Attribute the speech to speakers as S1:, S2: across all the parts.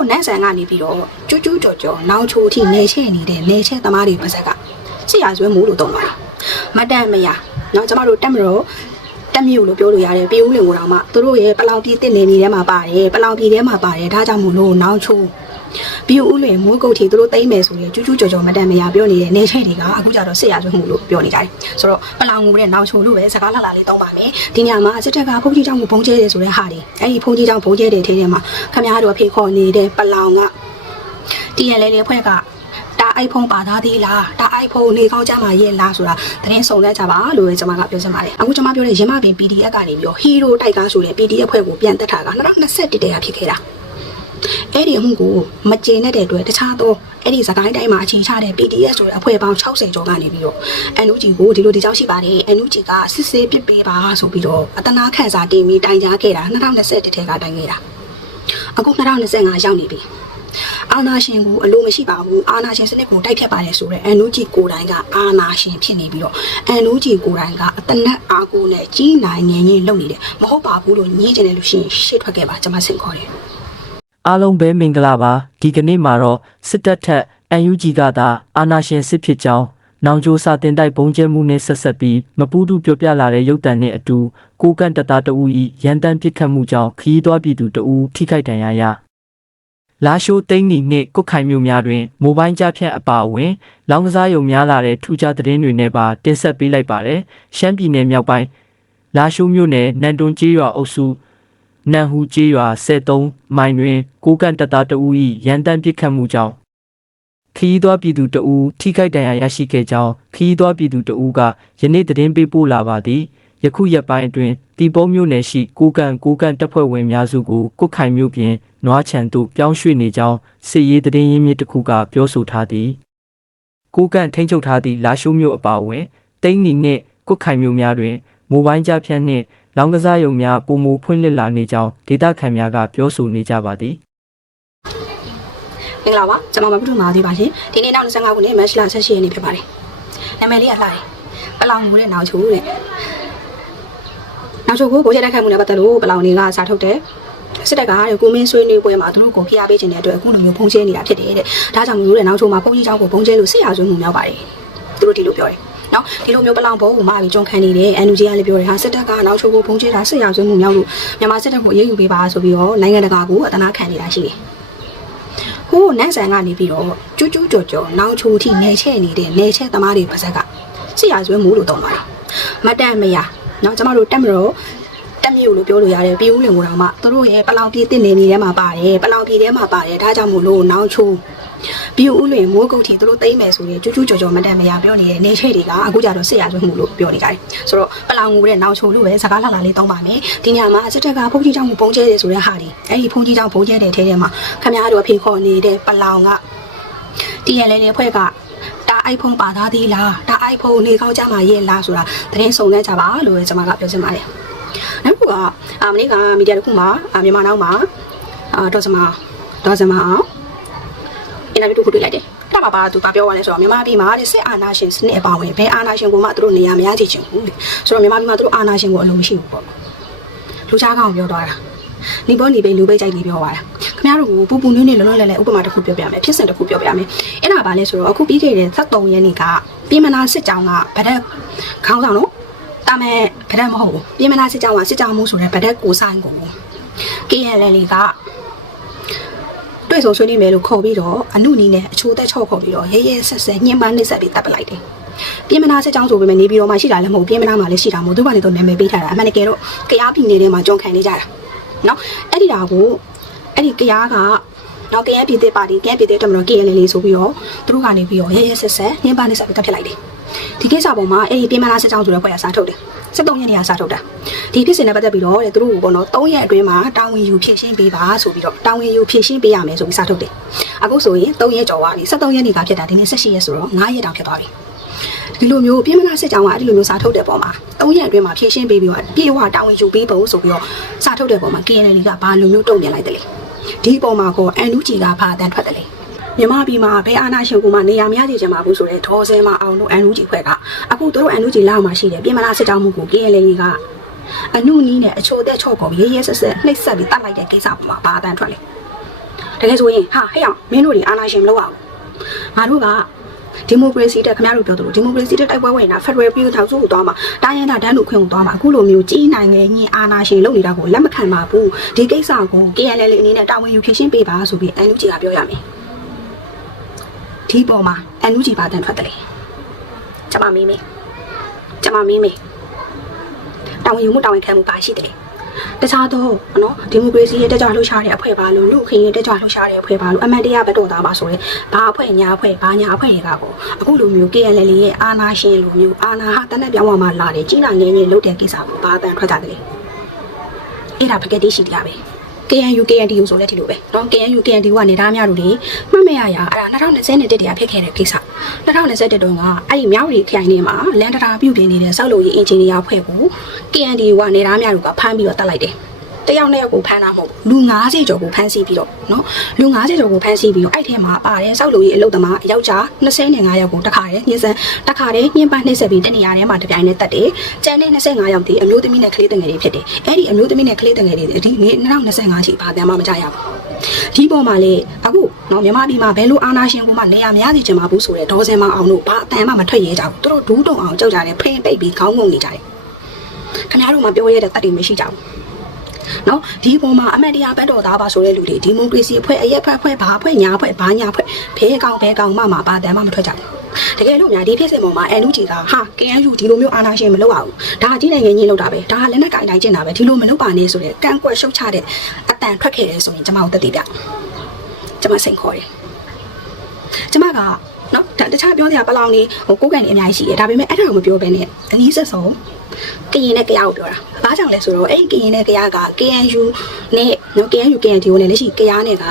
S1: းနန်းဆန်ကနေပြီးတော့ကျူးကျူးကြော်ကြော်နောင်ချိုအထိနေချဲ့နေတဲ့နေချဲ့သမားတွေပါဇက်ကဆရာဆွဲမိုးလို့တုံးသွားတာမတန်မရเนาะကျမတို့တက်မလို့တက်မြူလို့ပြောလို့ရတယ်ပြည်ဦးလင်ကိုတောင်မှသူတို့ရဲ့ပလောင်ပြည်တစ်နေနေထဲမှာပါတယ်ပလောင်ပြည်ထဲမှာပါတယ်ဒါကြောင့်မို့လို့နောင်ချို ပြီးဦးလွင်မိုးကုတ်ထီသူတို့တိမ့်မယ်ဆိုရင်ကျူးကျူးကြော်ကြော်မတန်မရပြောနေတဲ့နေချိတ်တွေကအခုကြတော့စစ်ရကျွမှုလို့ပြောနေကြတယ်ဆိုတော့ပလောင်ကိုလည်းနောက်ချုံလို့ပဲစကားလှလာလေးတောင်းပါမယ်ဒီညမှာစစ်တပ်ကဖုန်ကြီးကြောင့်ကိုဘုံကျဲတယ်ဆိုတဲ့ဟာတွေအဲ့ဒီဖုန်ကြီးကြောင့်ဘုံကျဲတယ်ထဲထဲမှာခမရတို့အဖေခေါ်နေတဲ့ပလောင်ကတီရလဲလေးဖွဲ့ကဒါအိုက်ဖုန်းပါသားသေးလားဒါအိုက်ဖုန်းနေကောင်းကြမှာရဲ့လားဆိုတာသတင်းစုံလက်ကြပါလို့လည်းကျွန်မကပြောချင်ပါတယ်အခုကျွန်မပြောတဲ့ရမပင် PDF ကနေပြီးတော့ Hero တိုက်ကားဆိုတဲ့ PDF ဖွဲ့ကိုပြန်တက်တာက2021တည်းကဖြစ်ခဲ့တာ အဲ့ဒီအမှုကိုမကျေနပ်တဲ့အတွက်တခြားသောအဲ့ဒီစကိုင်းတိုင်းမှာအခြေချတဲ့ PDF ဆိုတဲ့အဖွဲ့ပေါင်း60ကျော်ကနေပြီးတော့ NUG ကိုဒီလိုဒီကြောက်ရှိပါတယ် NUG ကစစ်ဆေးပစ်ပေးပါဆိုပြီးတော့အတနာခန့်စာတင်ပြီးတိုင်ကြားခဲ့တာ2021တည်းကတိုင်ခဲ့တာအခု2025ရောက်နေပြီအာနာရှင်ကိုအလိုမရှိပါဘူးအာနာရှင်စနစ်ကိုတိုက်ဖြတ်ပါတယ်ဆိုတော့အန်နူဂျီကိုယ်တိုင်ကအာနာရှင်ဖြစ်နေပြီးတော့အန်နူဂျီကိုယ်တိုင်ကအတနက်အားကိုနဲ့ကြီးနိုင်ငင်ကြီးလုပ်နေတယ်မဟုတ်ပါဘူးလို့ညည်းကျင်တယ်လို့ရှိရင်ရှေ့ထွက်ခဲ့ပါကျွန်မဆင်ခေါ်တယ်
S2: အားလုံးပဲမင်္ဂလာပါဒီကနေ့မှာတော့စစ်တပ်ထက် UNG ကသာအာဏာရှင်စစ်ဖြစ်ကြောင်းနောင်ကြိုးစာတင်တိုက်ပုံကျဲမှုနဲ့ဆက်ဆက်ပြီးမပူးတူပြောပြလာတဲ့ရုပ်တံနဲ့အတူကိုကန့်တသားတအူဤရန်တမ်းပစ်ခတ်မှုကြောင့်ခရီးသွားပြည်သူတအူထိခိုက်ဒဏ်ရာရလာရှိုးသိန်းနီနှင့်ကုတ်ခိုင်မြို့များတွင်မိုဘိုင်းကြားဖြတ်အပါအဝင် လောင်းကစားရုံများလာတဲ့ထူးခြားသတင်းတွေနဲ့ပါတင်ဆက်ပေးလိုက်ပါတယ်ရှမ်းပြည်နယ်မြောက်ပိုင်းလာရှိုးမြို့နယ်နန်တွန်ကြီးရွာအုပ်စု နန်ဟူကျေးရွာ73မိုင်တွင်ကိုကန့်တပ်သားတအူ၏ရန်တမ်းပစ်ခတ်မှုကြောင့်ခီးသွွားပြည်သူတအူထိခိုက်ဒဏ်ရာရရှိခဲ့ကြောင်းခီးသွွားပြည်သူတအူကယနေ့သတင်းပေးပို့လာပါသည်ယခုရက်ပိုင်းအတွင်းတီပုံးမြို့နယ်ရှိကိုကန့်ကိုကန့်တပ်ဖွဲ့ဝင်များစုကိုကုတ်ခိုင်မြို့ပြင်နွားချံသို့ပြောင်းရွှေ့နေကြောင်းစစ်ရေးသတင်းရင်းမြစ်တစ်ခုကပြောဆိုထားသည်ကိုကန့်ထိန်းချုပ်ထားသည့်လာရှိုးမြို့အပါအဝင်တိန်းနီနှင့်ကုတ်ခိုင်မြို့များတွင်မိုဘိုင်းကြားဖြတ်နှင့် လောင်ကစားရုံများပုံမူဖွင့်လှစ်လာနေကြောင်းဒေတာခန်များကပြောဆိုနေကြပါသည်
S1: မင်္ဂလာပါကျွန်မမပုထုမာသေးပါရှင်ဒီနေ့နောက်25ခုနှစ်မတ်လ18ရက်နေ့ဖြစ်ပါတယ်နာမည်လေးကလှတယ်ပလောင်ငိုတဲ့နောက်ချိုးတဲ့နောက်ချိုးကိုဘိုးချက်တိုက်ခိုက်မှုနဲ့ပတ်သက်လို့ပလောင်တွေကစာထုတ်တယ်စစ်တပ်ကတဲ့ကိုမင်းဆွေးနွေးပွဲမှာသူတို့ကိုဖိအားပေးခြင်းတဲ့အတွက်အခုလိုမျိုးဖုံးကျဲနေတာဖြစ်တယ်တဲ့ဒါကြောင့်မျိုးတဲ့နောက်ချိုးမှာဖုံးကြီးเจ้าကိုဖုံးကျဲလို့ဆရာဆွေးမှုမြောက်ပါတယ်သူတို့ဒီလိုပြောတယ် နော်ဒီလိုမျိုးပလောင်ဘုံကိုမှပြီးကြုံခံနေတယ် NUG ကလည်းပြောတယ်ဟာစစ်တပ်ကနောက်ချိုးကိုဘုံချတာစစ်ရာဇဝတ်မှုမြောက်လို့မြန်မာစစ်တပ်ကိုအရေးယူပေးပါဆိုပြီးတော့နိုင်ငံတကာကိုအတနာခံနေတာရှိတယ်ဟိုးနန်းဆန်ကနေပြီးတော့ကျူးကျူးကြော်ကြော်နောင်ချိုထိနေချဲ့နေတဲ့နေချဲ့သမားတွေပါဇက်ကစစ်ရာဇဝဲမိုးလို့တောင်းပါတယ်မတန်မရနော်ကျမတို့တက်မလို့တက်မြို့လို့ပြောလို့ရတယ်ပြည်ဦးလင်ကိုတောင်မှသူတို့ရဲ့ပလောင်ပြည်တင့်နေမြေထဲမှာပါတယ်ပလောင်ပြည်ထဲမှာပါတယ်ဒါကြောင့်မို့လို့နောင်ချို ဘီယူဥလွင်မိုးကုတ်ထီသူတို့သိမ့်မယ်ဆိုရင်ကျူးကျူးကြော်ကြော်မတန်မရပြောနေတဲ့နေချိတ်တွေကအခုကြတော့စစ်ရသွင်းမှုလို့ပြောနေကြတယ်ဆိုတော့ပလောင်ငူတဲ့နောက်ချုံလို့ပဲစကားလာလာလေးတောင်းပါမယ်ဒီညမှာစစ်တပ်ကဖုန်ကြီးကြောင့်ပုံကျဲတယ်ဆိုတဲ့ဟာဒီအဲ့ဒီဖုန်ကြီးကြောင့်ပုံကျဲတယ်ထဲထဲမှာခမရတို့အဖေခေါ်နေတဲ့ပလောင်ကတီရလဲလေးဖွဲ့ကဒါ iPhone ပါသားသေးလားဒါ iPhone နေကောက်ကြမှာရဲ့လားဆိုတာသတင်းစုံလဲကြပါလို့ကျွန်မကပြောချင်ပါတယ်နောက်တစ်ခုကမနေ့ကမီဒီယာတစ်ခုမှာမြန်မာနောက်မှာဒေါ်စမာဒေါ်စမာအောင် မှပါသူကပြောသွားလဲဆိုတော့မြန်မာပြည်မှာတဲ့စစ်အာဏာရှင်စနစ်အပါဝင်ဘယ်အာဏာရှင်ကိုမှသူတို့နေရာမရချင်ချင်ဘူးလေဆိုတော့မြန်မာပြည်မှာသူတို့အာဏာရှင်ကိုအလိုမရှိဘူးပေါ့လူချားကောင်ပြောသွားတာနေပေါ်နေပိန်လူပိတ်ကြိုက်ပြီးပြောသွားတာခင်ဗျားတို့ကိုပူပူနွေးနွေးလောလောလတ်လတ်ဥပမာတစ်ခုပြောပြမယ်ဖြစ်စဉ်တစ်ခုပြောပြမယ်အဲ့ဒါဘာလဲဆိုတော့အခုပြီးခဲ့တဲ့73ရက်နေ့ကပြည်မနာစစ်ကြောင်းကဗဒက်ခေါင်းဆောင်နော်တာမဲဗဒက်မဟုတ်ဘူးပြည်မနာစစ်ကြောင်းကစစ်ကြောင်းမှုဆိုတဲ့ဗဒက်ကိုဆိုင်ကို KNL က တွေ့ဆုံဆွေးနွေးမယ်လို့ခေါ်ပြီးတော့အနုနီးနဲ့အချိုးသက်ချော့ခေါ်ပြီးတော့ရဲရဲဆက်ဆက်ညှဉ်းပန်းနှိပ်စက်ပြီးတပ်ပလိုက်တယ်ပြည်မနာစစ်ကြောင်းဆိုပေမဲ့နေပြီးတော့မှရှိတာလည်းမဟုတ်ပြည်မနာမှာလည်းရှိတာမဟုတ်သူကနေတော့နာမည်ပေးထားတာအမှန်တကယ်တော့ကြားပြည်နယ်ထဲမှာကြုံခံနေကြတာနော်အဲ့ဒီတာကိုအဲ့ဒီကြားကနော်ကရန်ပြည်သက်ပါတီကရန်ပြည်သက်တော်မတော် KNL လေးဆိုပြီးတော့သူတို့ကနေပြီးတော့ရဲရဲဆက်ဆက်ညှဉ်းပန်းနှိပ်စက်ပြီးတပ်ဖြစ်လိုက်တယ်ဒီကိစ္စပေါ်မှာအဲ့ဒီပြည်မနာစစ်ကြောင်းဆိုတဲ့ဖွဲ့ကစားထုတ်တယ် 73ရက်နေ့ကစားထုတ်တာဒီဖြစ်စဉ်နဲ့ပတ်သက်ပြီးတော့တဲ့သူတို့ကပေါ့နော်3ရက်အတွင်းမှာတာဝန်ယူဖြည့်ရှင်းပေးပါဆိုပြီးတော့တာဝန်ယူဖြည့်ရှင်းပေးရမယ်ဆိုပြီးစားထုတ်တယ်အခုဆိုရင်3ရက်ကျော်သွားပြီ73ရက်နေ့ကဖြစ်တာဒီနေ့18ရက်ဆိုတော့9ရက်တောင်ဖြစ်သွားပြီဒီလိုမျိုးပြည်မနာစစ်ကြောင်းကအဲ့ဒီလိုမျိုးစားထုတ်တဲ့ပုံမှာ3ရက်အတွင်းမှာဖြည့်ရှင်းပေးပြီးတော့ပြေဝတာဝန်ယူပေးဖို့ဆိုပြီးတော့စားထုတ်တဲ့ပုံမှာ KNL ကဘာလိုမျိုးတုံ့ပြန်လိုက်တယ်လေဒီပုံမှာကော NUG ကဘာအတန်ထွက်တယ်လေ မြန်မာပြည်မှာဘယ်အာဏာရှင်ကမှနေရာမရချင်မှာဘူးဆိုတော့ဒေါ်စဲမအောင်တို့ NUG ဖွဲ့ကအခုတို့ NUG လောက်မှာရှိတယ်ပြည်မနာစစ်ကြောင်းမှုကို KNL ကအနုနီးနဲ့အချိုသက်ချော့ပေါ်ပြီးရဲရဲဆက်ဆက်နှိပ်စက်ပြီးတတ်လိုက်တဲ့ကိစ္စပေါ်မှာဘာအတန်ထွက်လဲတကယ်ဆိုရင်ဟာဟဲ့အောင်မင်းတို့တွေအာဏာရှင်မလုပ်အောင်ငါတို့ကဒီမိုကရေစီတက်ခင်ဗျားတို့ပြောသလိုဒီမိုကရေစီတက်တိုက်ပွဲဝင်တာဖက်ဒရယ်ပြည်ထောင်စုကိုသွားမှာတိုင်းရင်းသားတန်းလူခွင့်ကိုသွားမှာအခုလိုမျိုးကြီးနိုင်ငံကြီးအာဏာရှင်လုပ်နေတာကိုလက်မခံပါဘူးဒီကိစ္စကို KNL အနေနဲ့တာဝန်ယူဖြေရှင်းပေးပါဆိုပြီး NUG ကပြောရမယ် ဒီပေါ်မှာ NUG ပါတန်ထွက်တယ်လေကျွန်မမင်းမေကျွန်မမင်းမေတာဝန်ယူမှုတာဝန်ခံမှုပါရှိတယ်လေတခြားသောနော်ဒီမိုကရေစီရဲ့တက်ကြွလှုပ်ရှားတဲ့အဖွဲ့ပါလို့လူ့အခွင့်အရေးတက်ကြွလှုပ်ရှားတဲ့အဖွဲ့ပါလို့အမှန်တရားပဲတော်သားပါဆိုရင်ဘာအဖွဲ့ညာအဖွဲ့ဘာညာအဖွဲ့တွေကကိုအခုလိုမျိုး KLL ရဲ့အာနာရှင်လိုမျိုးအာနာဟာတနက်ပြောင်းသွားမှလာတယ်ကြီးနာငယ်ငယ်လုပ်တဲ့ကိစ္စကိုဘာအတန်ထွက်ကြတယ်လဲအဲ့ဒါပကတိရှိတရားပဲ KNU KNDU ဆိုလဲဒီလိုပဲเนาะ KNU KNDU ကနေသားများတို့တွေမှတ်မရရအဲ့ဒါ2020နှစ်တည်းကဖြစ်ခဲ့တဲ့ကိစ္စ2021တုန်းကအဲ့ဒီမြောက်ရီခိုင်နေမှာလန်ဒရာပြုတ်ပြနေတဲ့စောက်လို့ရေးအင်ဂျင်နီယာဖွဲ့ကို KNDU ကနေသားများတို့ကဖမ်းပြီးတော့တတ်လိုက်တယ် တယောက်နဲ့ယောက်ကိုဖမ်းတာမဟုတ်ဘူးလူ90ကျော်ကိုဖမ်းဆီးပြီးတော့နော်လူ90ကျော်ကိုဖမ်းဆီးပြီးတော့အဲ့ထဲမှာပါတယ်စောက်လူကြီးအလုပ်သမားယောက်ျား25ယောက်ကိုတခါတည်းညှင်းဆန်းတခါတည်းညှင်းပန်းနှိမ့်ဆက်ပြီးတနေရာထဲမှာတပြိုင်တည်းတက်တယ်ကျန်တဲ့25ယောက်ဒီအမျိုးသမီးနဲ့ကလေးတငယ်တွေဖြစ်တယ်အဲ့ဒီအမျိုးသမီးနဲ့ကလေးတငယ်တွေဒီ2025ရှိဘာတမ်းမှမကြရဘူးဒီပေါ်မှာလေအခုနော်မြန်မာပြည်မှာဘယ်လိုအာဏာရှင်ကိုမှနေရာမရစီချင်ပါဘူးဆိုတဲ့ဒေါ်စင်မအောင်တို့ဘာအတန်မှမထွက်ရဲကြဘူးသူတို့ဒူးတုံအောင်ကြောက်ကြတယ်ဖိမ့်ပိတ်ပြီးခေါင်းငုံနေကြတယ်ခင်ဗျားတို့မှပြောရတဲ့တတ်တွေမရှိကြဘူး နော်ဒီပေါ်မှာအမတ်တရားဘက်တော်သားပါဆိုတဲ့လူတွေဒီမိုကရေစီအဖွဲ့အရက်ဖက်ဖွဲ့ဘာဖွဲ့ညာဖွဲ့ဘာညာဖွဲ့ဘဲကောင်ဘဲကောင်မှမှဘာတန်မှမထွက်ကြဘူးတကယ်လို့များဒီဖြစ်စဉ်ပေါ်မှာ NUG ကဟာ KNU ဒီလိုမျိုးအာဏာရှင်မလုပ်အောင်ဒါကကြီးနိုင်ငံကြီးလောက်တာပဲဒါကလက်နက်ကင်တိုင်းကျင်တာပဲဒီလိုမလုပ်ပါနဲ့ဆိုတဲ့ကန့်ကွက်ရှုတ်ချတဲ့အတန်ထွက်ခဲ့တယ်ဆိုရင်ကျွန်မတို့တက်တည်ပြကျွန်မစိန်ခေါ်တယ်ကျွန်မကနော်ဒါတခြားပြောစရာပလောင်နေဟိုကိုယ်ကန်နေအများကြီးရှိတယ်ဒါပေမဲ့အဲ့ဒါကိုမပြောဘဲနဲ့အနည်းဆက်ဆုံး ကရင်နဲ့ကြားကိုပြောတာဘာကြောင့်လဲဆိုတော့အဲ့ဒီကရင်နဲ့ကြားက KNU နဲ့နော် KNU KNDO နဲ့လက်ရှိကြားနဲ့က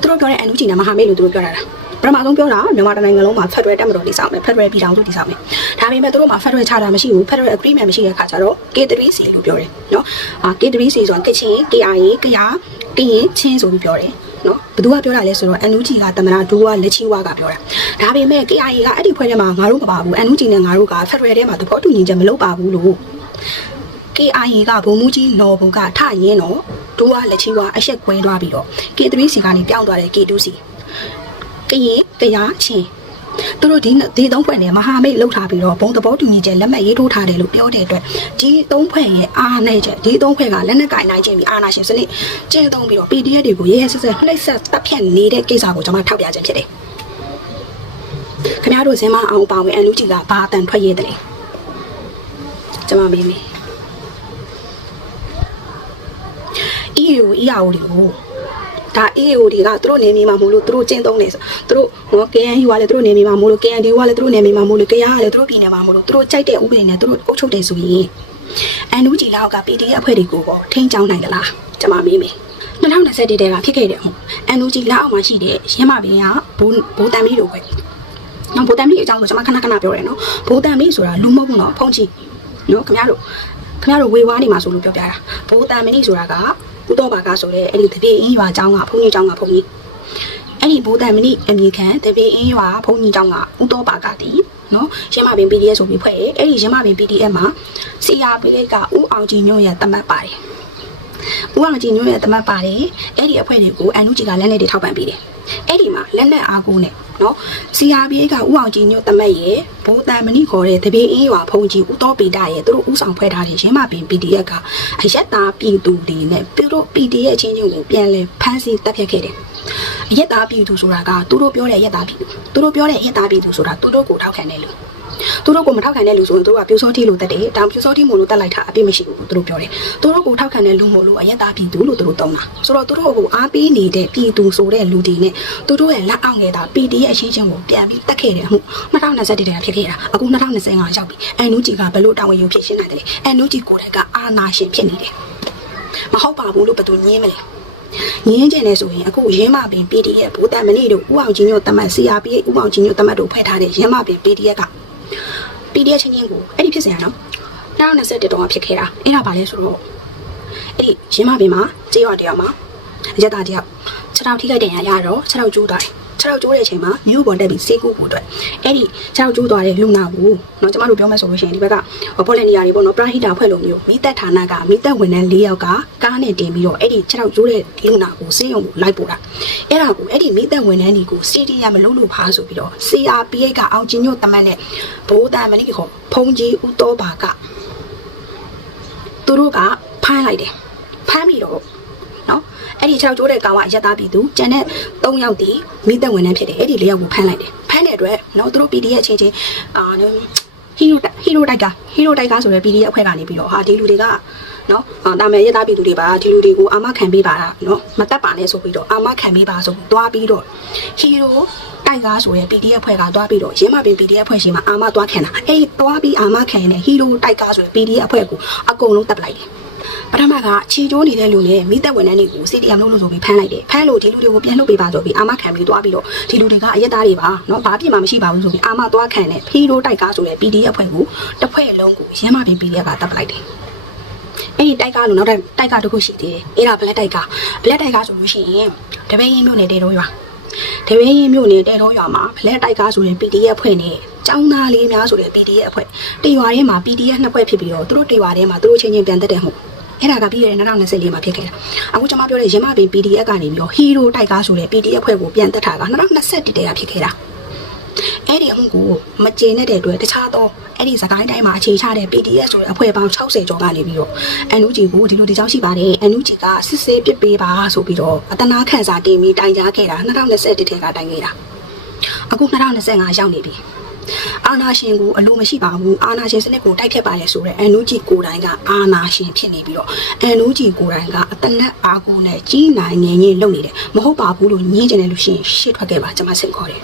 S1: သူတို့ပြောတဲ့ NUG နဲ့မဟာမိတ်လို့သူတို့ပြောတာလားပထမဆုံးပြောတာမြန်မာတိုင်းနိုင်ငံလုံးမှာ Federal တက်မတော်တည်ဆောက်မယ် Federal ပြည်ထောင်စုတည်ဆောက်မယ်ဒါပေမဲ့သူတို့မှာ Federal Charter မရှိဘူး Federal Agreement မရှိတဲ့အခါကျတော့ K3C လို့ပြောတယ်နော်အာ K3C ဆိုတာကချင် KIA ကရကရင်ချင်းဆိုပြီးပြောတယ် နော်ဘယ်သူကပြောတာလဲဆိုတော့ NUG ကတမနာဒူကလက်ချီဝါကပြောတာဒါပေမဲ့ KIA ကအဲ့ဒီဖွဲ့ထဲမှာငါတို့မပါဘူး NUG နဲ့ငါတို့က Federal ထဲမှာသဘောတူညီချက်မလုပ်ပါဘူးလို့ KIA ကဘုံမူကြီးနော်ဘုံကထရင်တော့ဒူကလက်ချီဝါအရှက်ခွဲသွားပြီးတော့ K3C ကနေပြောင်းသွားတယ် K2C ကရင်တရားချင်း သူတို့ဒီဒီသုံးဖွဲ့နဲ့မဟာမိတ်လှုပ်ထားပြီးတော့ဘုံသဘောတူညီချက်လက်မှတ်ရေးထိုးထားတယ်လို့ပြောတဲ့အတွက်ဒီသုံးဖွဲ့ရဲ့အားနဲ့ချက်ဒီသုံးဖွဲ့ကလက်နက်ကင်နိုင်ခြင်းပြီးအာဏာရှင်စနစ်ကျဲသုံးပြီးတော့ PDF တွေကိုရဲရဲဆက်ဆက်နှိပ်စက်တပ်ဖြတ်နေတဲ့ကိစ္စကိုကျွန်မထောက်ပြခြင်းဖြစ်တယ်ခင်ဗျားတို့ဇင်မအောင်ပါဝင်အန်လူကြီးကဘာအတန်ထွက်ရဲတယ်လဲကျွန်မမေးမေး EAO EAO တွေကို ဒါ EAO တွေကသူတို့နေမြေမှာမို့လို့သူတို့ကျင့်သုံးနေဆိုသူတို့ဟော KNU ကလည်းသူတို့နေမြေမှာမို့လို့ KNDU ကလည်းသူတို့နေမြေမှာမို့လို့ KR ကလည်းသူတို့ပြည်နယ်မှာမို့လို့သူတို့ကြိုက်တဲ့ဥပဒေနဲ့သူတို့အုပ်ချုပ်တယ်ဆိုရင်အန်နူဂျီလောက်က PDF အဖွဲ့တွေကိုပေါ့ထိန်းချောင်းနိုင်သလားကျွန်မမေးမယ်2021တဲကဖြစ်ခဲ့တဲ့ဟုတ်အန်နူဂျီလက်အောက်မှာရှိတဲ့ရင်းမပင်ကဘိုးဘိုးတန်မီတို့ပဲနော်ဘိုးတန်မီအကြောင်းဆိုကျွန်မခဏခဏပြောတယ်နော်ဘိုးတန်မီဆိုတာလူမဟုတ်ဘူးနော်ဖုန်ချီနော်ခင်ဗျားတို့ခင်ဗျားတို့ဝေဝါးနေမှာဆိုလို့ပြောပြတာဘိုးတန်မီဆိုတာက ဦးတော်ပါကဆိုတဲ့အဲ့ဒီတပည့်အင်းရွာအကြောင်းကဘုန်းကြီးအကြောင်းကဘုန်းကြီးအဲ့ဒီဘိုးတန်မီအမိခံတပည့်အင်းရွာဘုန်းကြီးအကြောင်းကဦးတော်ပါကတည်နော်ရင်းမပင် PDF ဆိုပြီးဖွဲ့ရဲအဲ့ဒီရင်းမပင် PDF မှာ CRPH ကဦးအောင်ကြည်ညွန့်ရဲ့တမတ်ပါတယ် ဦးအောင်ကြည်ညွန့်ရဲ့တမတ်ပါတယ်အဲ့ဒီအဖွဲ့တွေကိုအန်နူဂျီကလက်နဲ့တွေထောက်ပံ့ပေးတယ်အဲ့ဒီမှာလက်နဲ့အားကိုးနဲ့နော် CRPH ကဦးအောင်ကြည်ညွန့်တမတ်ရဲ့ဘိုးတန်မဏိခေါ်တဲ့တပည့်အင်းရွာဖုန်ကြီးဦးတော်ပေတာရဲ့သူတို့ဦးဆောင်ဖွဲ့ထားတဲ့ရင်းမပင် PDF ကအယက်သားပြည်သူတွေနဲ့သူတို့ PDF အချင်းချင်းကိုပြန်လဲဖမ်းဆီးတပ်ဖြတ်ခဲ့တယ်အယက်သားပြည်သူဆိုတာကသူတို့ပြောတဲ့အယက်သားပြည်သူသူတို့ပြောတဲ့အယက်သားပြည်သူဆိုတာသူတို့ကိုထောက်ခံတဲ့လူ သူတို့ကိုမထောက်ခံတဲ့လူဆိုရင်သူတို့ကပြူစောတိလို့တက်တယ်တောင်ပြူစောတိမို့လို့တက်လိုက်တာအပြစ်မရှိဘူးသူတို့ပြောတယ်သူတို့ကိုထောက်ခံတဲ့လူမို့လို့အယက်သားပြည်သူလို့သူတို့တုံးတာဆိုတော့သူတို့ကိုအားပေးနေတဲ့ပြည်သူဆိုတဲ့လူတွေနဲ့သူတို့ရဲ့လက်အောက်ငယ်တာ PD ရဲ့အရှိချင်းကိုပြန်ပြီးတက်ခဲ့တယ်မှု2021တည်းကဖြစ်ခဲ့တာအခု2025ရောက်ပြီအန်နူဂျီကဘယ်လို့တာဝန်ယူဖြစ်ရှင်းနိုင်တယ်အန်နူဂျီကိုယ်တိုင်ကအာနာရှင်ဖြစ်နေတယ်မဟုတ်ပါဘူးလို့ဘယ်သူညင်းမလဲငင်းကျင်နေဆိုရင်အခုရင်းမပင် PDF ဘူတန်မဏိတို့ဥအောင်ကြီးညို့တမတ် CRPA ဥအောင်ကြီးညို့တမတ်တို့ဖွဲ့ထားတဲ့ရင်းမပင် PDF က PDF ချင်းချင်းကိုအဲ့ဒီဖြစ်စဉ်ကနော်2021တုန်းကဖြစ်ခဲ့တာအဲ့ဒါဘာလဲဆိုတော့အဲ့ဒီရင်းမပင်မှာကြေးရွာတယောက်မှာအရက်သားတယောက်ခြေထောက်ထိခိုက်တဲ့ရရတော့ခြေထောက်ကျိုးသွားတယ် 6ရောက်ကျိုးတဲ့အချိန်မှာမြို့ပေါ်တက်ပြီးစေးကူဖို့အတွက်အဲ့ဒီ6ရောက်ကျိုးသွားတဲ့လူနာကိုเนาะကျမတို့ပြောမှဆိုလို့ရှိရင်ဒီဘက်ကဘောလန်နီယာတွေပေါ့နော်ပရာဟီတာဖွဲ့လို့မျိုးမိသက်ဌာနကမိသက်ဝန်ထမ်း၄ယောက်ကကားနဲ့တင်ပြီးတော့အဲ့ဒီ6ရောက်ကျိုးတဲ့လူနာကိုစေးရုံကိုလိုက်ပို့တာအဲ့ဒါကိုအဲ့ဒီမိသက်ဝန်ထမ်းတွေကိုစီတီရမလုပ်လို့ဖားဆိုပြီးတော့ CRPH ကအောင်ကျင်ညို့တမန်နဲ့ဘိုးသားမဏိခေါ်ဖုံကြီးဦးတော်ပါကသူတို့ကဖမ်းလိုက်တယ်ဖမ်းပြီးတော့ နော် အဲ့ဒီ6ကျိုးတဲ့ကောင်ကရက်သားပြည်သူကျန်တဲ့3ယောက်ဒီမိသက်ဝင်နှန်းဖြစ်တယ်အဲ့ဒီ4ယောက်ကိုဖမ်းလိုက်တယ်ဖမ်းတဲ့အတွက်နော်သူတို့ PDF အချင်းချင်းအာဟီရိုဟီရိုတိုက်ကဟီရိုတိုက်ကဆိုတဲ့ PDF အဖွဲ့ကနေပြီးတော့ဟာဒီလူတွေကနော်အာတာမယ်ရက်သားပြည်သူတွေပါဒီလူတွေကိုအာမခံပေးပါလားနော်မတက်ပါနဲ့ဆိုပြီးတော့အာမခံပေးပါဆိုပြီးတွားပြီးတော့ဟီရိုတိုက်ကားဆိုတဲ့ PDF ဖွဲ့ကတွားပြီးတော့ရင်းမပင် PDF ဖွဲ့ရှိမှာအာမတွားခံတာအဲ့ဒီတွားပြီးအာမခံတဲ့ဟီရိုတိုက်ကားဆိုတဲ့ PDF အဖွဲ့ကိုအကုန်လုံးတပ်လိုက်တယ် ပထမကခြေကျိုးနေတဲ့လူနဲ့မိသက်ဝန်ထမ်းတွေကိုစီတီအမ်လို့လို့ဆိုပြီးဖမ်းလိုက်တယ်ဖမ်းလို့ဒီလူတွေကိုပြန်လှုပ်ပေးပါဆိုပြီးအာမခံပြီးသွားပြီးတော့ဒီလူတွေကအရက်သားတွေပါနော်ဘာပြစ်မှမရှိပါဘူးဆိုပြီးအာမသွားခံတဲ့ဖီရိုတိုက်ကားဆိုတဲ့ PDF အဖွဲ့ကိုတစ်ဖွဲ့လုံးကိုရမ်းမပြီး PDF ကတပ်ပလိုက်တယ်အဲ့ဒီတိုက်ကားလို့နောက်တိုက်တိုက်ကားတစ်ခုရှိသေးတယ်အဲ့ဒါ black တိုက်ကား black တိုက်ကားဆိုလို့ရှိရင်တပည့်ရင်မြို့နယ်တဲတော်ရွာတပည့်ရင်မြို့နယ်တဲတော်ရွာမှာ black တိုက်ကားဆိုတဲ့ PDF အဖွဲ့နဲ့ចောင်းသားလေးများဆိုတဲ့ PDF အဖွဲ့တေရွာထဲမှာ PDF နှစ်ဖွဲ့ဖြစ်ပြီးတော့သူတို့တေရွာထဲမှာသူတို့ချင်းချင်းပြန်တက်တယ်မှု အဲ့ဒါကပြီးခဲ့တဲ့2024မှာဖြစ်ခဲ့တာအခုကျွန်မပြောတဲ့ရမပင် PDF ကနေပြီးတော့ဟီရိုတိုက်ကားဆိုတဲ့ PDF ဖွဲ့ကိုပြန်တက်တာက2021တည်းကဖြစ်ခဲ့တာအဲ့ဒီအမှုကိုမကျေနပ်တဲ့အတွက်တခြားသောအဲ့ဒီစကိုင်းတိုင်းမှာအခြေချတဲ့ PDF ဆိုတဲ့အဖွဲ့ပေါင်း60ကျော်ကနေပြီးတော့ NUG ကိုဒီလိုဒီကြောင်းရှိပါတယ် NUG ကစစ်ဆေးပစ်ပေးပါဆိုပြီးတော့အတနာခန့်စာတင်ပြီးတိုင်ကြားခဲ့တာ2021တည်းကတိုင်ခဲ့တာအခု2025ရောက်နေပြီ အာနာရှင်ကိုအလိုမရှိပါဘူးအာနာရှင်စနစ်ကိုတိုက်ဖြတ်ပါတယ်ဆိုတော့အန်နူဂျီကိုယ်တိုင်ကအာနာရှင်ဖြစ်နေပြီးတော့အန်နူဂျီကိုယ်တိုင်ကအတနက်အားကိုနဲ့ကြီးနိုင်ငယ်ငယ်လုပ်နေတယ်မဟုတ်ပါဘူးလို့ညင်းကျင်တယ်လို့ရှိရင်ရှေ့ထွက်ခဲ့ပါကျွန်မစင်ခေါ်တယ်